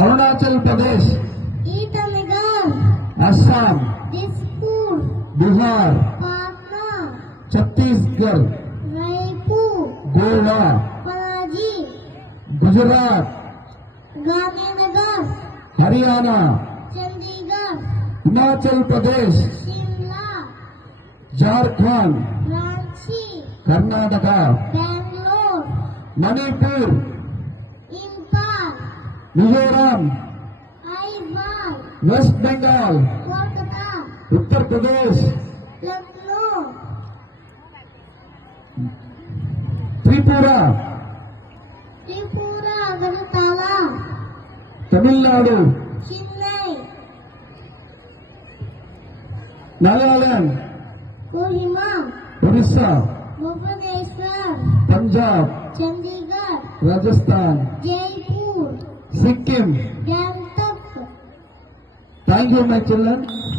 Arunachal Pradesh, Itanagar, Assam, Dispur, Bihar, Patna, Chhattisgarh, Raipur, Goa, Panaji, Gujarat, Gandhinagar, Haryana, Chandigarh, Himachal Pradesh, Shimla, Jharkhand, Ranchi, Karnataka, Bangalore, Manipur, Imphal, Mizoram, Aizawl, west Bengal, Kolkata, Uttar Pradesh, Lucknow, Tripura, Tripura, Agartala, Tamil Nadu, Chennai, Nagaland, Kohima, Orissa, Bhubaneswar, Punjab, Chandigarh, Rajasthan, Jaipur, Sikkim. Gangtok. Thank you, my children.